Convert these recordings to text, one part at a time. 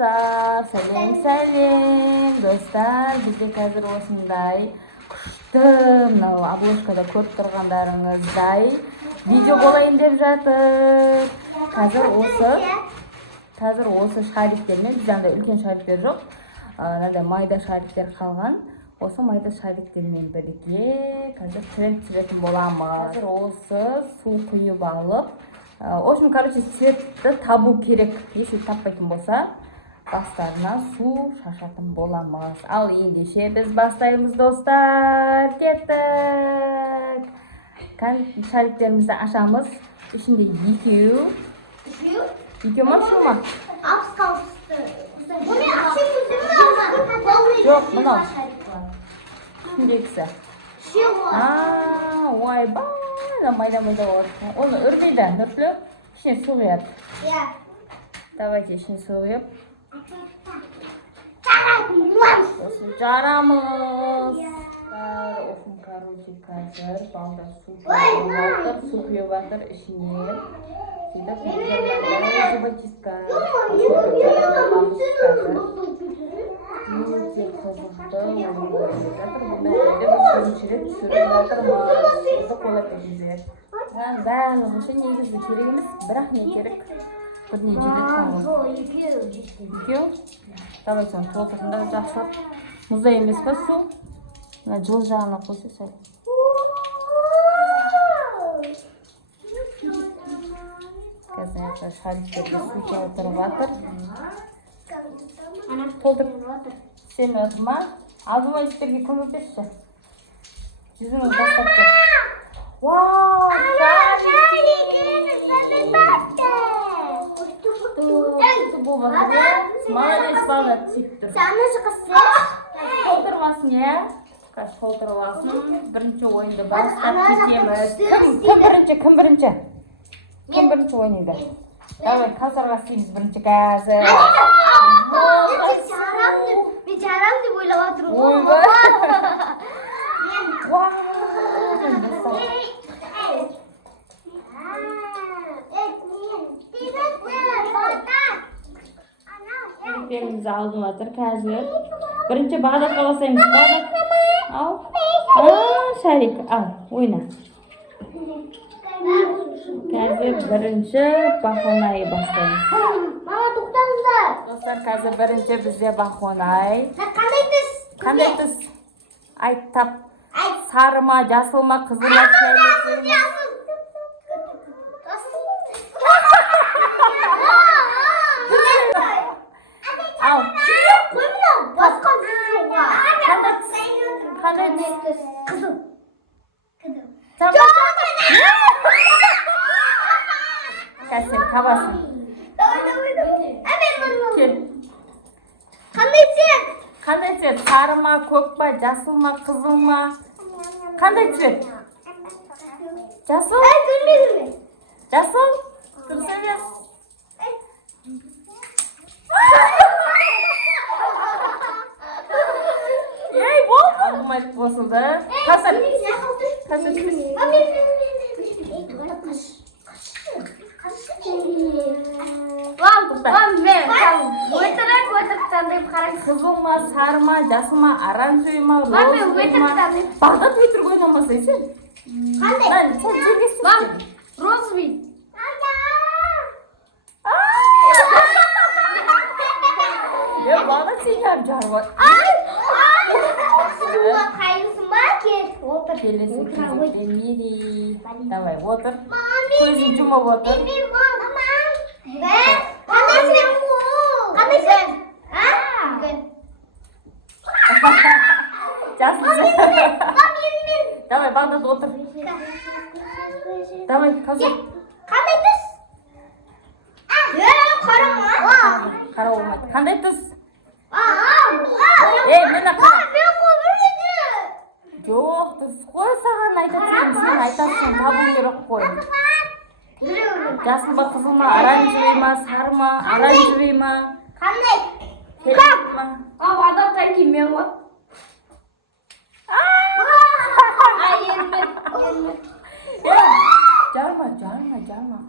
достар, сәлем достар. Бізде қазір осындай күшті мынау обложкада көріп тұрғандарыңыздай видео болайын деп жатыр. Қазір осы шариктермен, бізде андай үлкен шариктер жоқ, мынандай майда шариктер қалған. Осы майда шариктермен бірге қазір цвет түсіретін боламыз. Қазір осы су құйып алып, в общем, цветті табу керек. Если таппайтын болса, бастарына су шашатын боламыз. Ал ендеше біз бастаймыз, достар. Кеттік. Шариктерімізді ашамыз. Ішінде екеу ма, үш ма? Жоқ, мынау. Ішіндегісі. Ойбай, майда болады. Оны үрдейді, нүртлі. Ішіне су құяды. Давайте ішіне су құйып. Жарамыз. Қазір балда су құйып жатыр ішіне. Сөйтіп зубочистка. Өте қызықты жатыр. Бұндай ойды біз бірінші рет түсіріп жатырмыз. Осы қолап өтізер. Бәрін үшін негізі керек емес, бірақ не керек? Біріне жетеді. Екеу? Давай соны толтырында жақсылап. Мұздай емес па су? Жыл жағына қойса сәл. Қазір шариктерді су толтырып жатыр. Толтырып сен отырма. Азымай істерге көмектесші. Жүзіңіз бастапты. Вау! Молодец, балда түсіп тұр. Толтырмасын, е? Толтырмасын. Бірінші ойынды бастап кетеміз. Кім бірінші ойнайды? Давай, Кәусарға істейміз бірінші қазір. Мен жарам деп ойлап отырмын. Ойбай. Шариктерімізді алдым жатыр қазір. Бірінші Бағдатқа бастаймыз. Бағдат, ал. Шарик, ал, ойна. Қазір бірінші Бақонай бастаймыз. Мама, тоқтаңыздар. Достар, қазір бірінші бізде Бақонай. Қандай түс? Айт, тап. Сары ма, жасыл ма, қызыл ма, сәулесі ма? Ал. Басқа жоға. Қандай түс? Қызыл. Қазір табасын. Кел. Қандай цвет? Сары ма, көк па, жасыл ма, қызыл ма? Қандай цвет? Жасыл? Жасыл? Дұрыс емес. Ей, болды. Алмайды қосылды. Қазір. Қызыл ма, сары ма, жасыл ма, оранжевый ма, розовый ма? Бағдат өтірік ойнамаса сен. Қандай? Розовый. Бағдат сен жарып жарып от. Қайынсың ба? Кел. Келесі кезекте Мери. Давай, отыр. Көзін жұмып отыр. Қандай сен? Давай, Бағдат отыр. Давай, Кәусар. Қандай түс? Қара ма? Қара болмайды. Қандай түс? Ей, мені қара. Жоқ, түс қой, саған айтасың, сен айтасың, табу керек қой. Жасыл ба, қызыл ма, оранжевый ма, сары ма, оранжевый ма? Қандай? Бағдаттан кейін мен ғой. Жарма.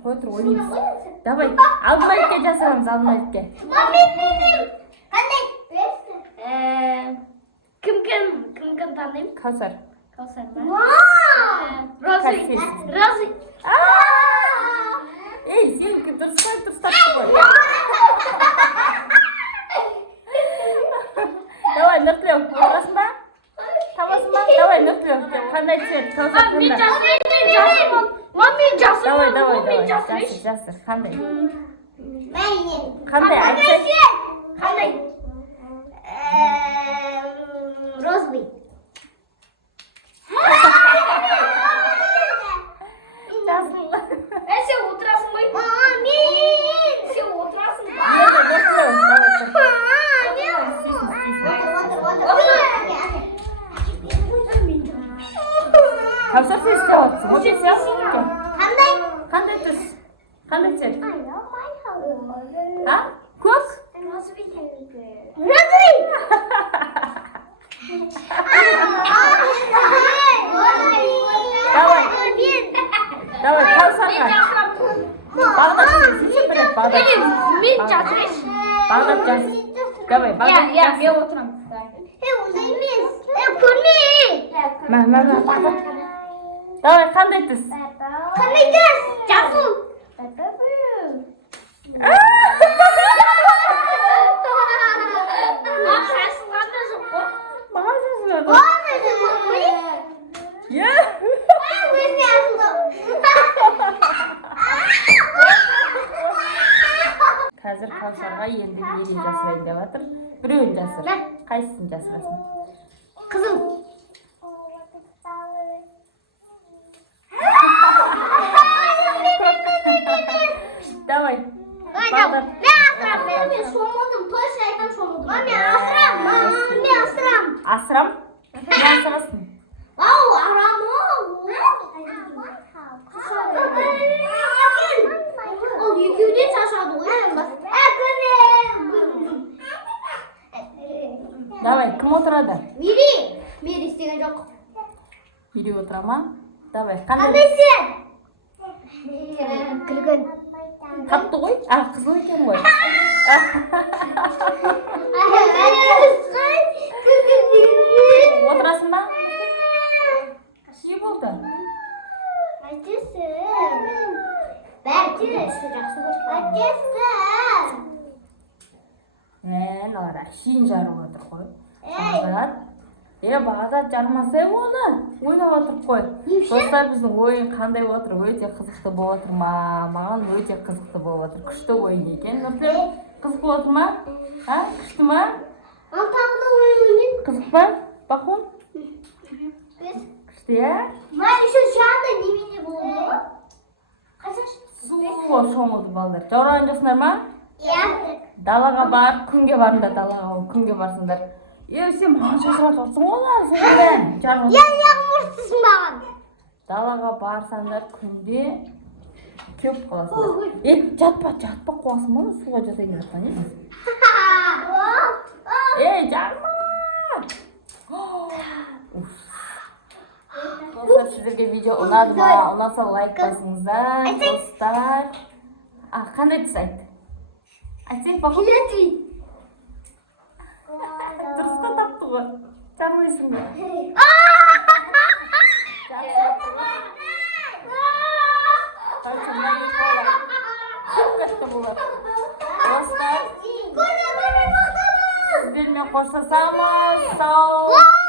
Қой тұр, ойнайсың. Давай, Алдымайытке жасырамыз, Алдымайытке. Kandayım? Kavsar. Kavsar ben. Wow. Rozi. Rozi. Ey, seninki dırstay koy. Давай, нұртлеу. Орасың ба? Табасың ба? Давай, нұртлеу. Қандай цвет? Кавсар Abi қандай? jasır. Mami jasır. Давай. Жасыр. Қандай? Ben yiyeyim. Қандай? Айтсай. Kanday. Розовый. Жасыл. Sen oturasın mı? Мамин. Sen oturasın mı? Нұртлеу. Кавсар сен істеп жатсың. Вот істеп жатсың. Қандай? Қандай түс? Қандай цвет? А? Көк? Розовый. Давай, Кавсарға. Бағдат сен бір рет Бағдат. Min jasır. Бағдат жас. Давай, Бағдат жас. Ben oturam. Ондай емес. Көрмей. Бағдат. Давай, қандай түс? Қандай дәс? Jasır. Abi sensin lan da zıplı. Маған жазып Е. Қазір Кавсарға енді мені жасырайын деп жатыр. Біреуін жасыр. Қайсысын жасырасың? Қызыл. Давай. Бағдат. Мен асырам. Мен шомылдым. Точно айтам шомылдым. Мен асырам. Мен асырам. Асырам? Не асырасың? Ау, арам ау. Ол екеуден шашады ғой. Давай, кім отырады? Мири. Мири істеген жоқ. Мири отыра ма? Давай, Қандай сен? Күлгін. Тапты ғой? Қызыл екен ғой. Отырасың ба? Не болды? Әкесін. Бәрі жақсы көрді. Әкесін. Лара, шин жарып отыр ғой. Бағдат. Бағдат жармасай оны. Ойнап отырып қой. Достар, біздің ойын қандай отыр? Өте қызықты болып отыр ма? Маған өте қызықты болып отыр. Күшті ойын екен. Нұртлеу, қызық болып отыр ма? Күшті ма? Ал тағы да ойын. Қызық па? Бақуын? Күшті, е? Мен үшін шағында немене болды ғой? Суға шомылды балдар. Жаураған жоқсыңдар ма? Иә. Далаға барып, күнге барыңдар, далаға күнге барсыңдар. Сен маған шашырап жатсың ғой, жармасың. Яғмұрсыз маған. Далаға барсаңдар күнде кеуіп қаласыңдар. Жатпа, қуасың ба? Суға жатайын жатқан емес. Жарма! Достар, сіздерге видео ұнады ма? Ұнаса лайк басыңыздар, достар. Қандай түс айт? Айтсаң, бақыл. Дұрысқа тапты ғой. Жармайсың ба? Достар, сіздермен қоштасамыз. Сау.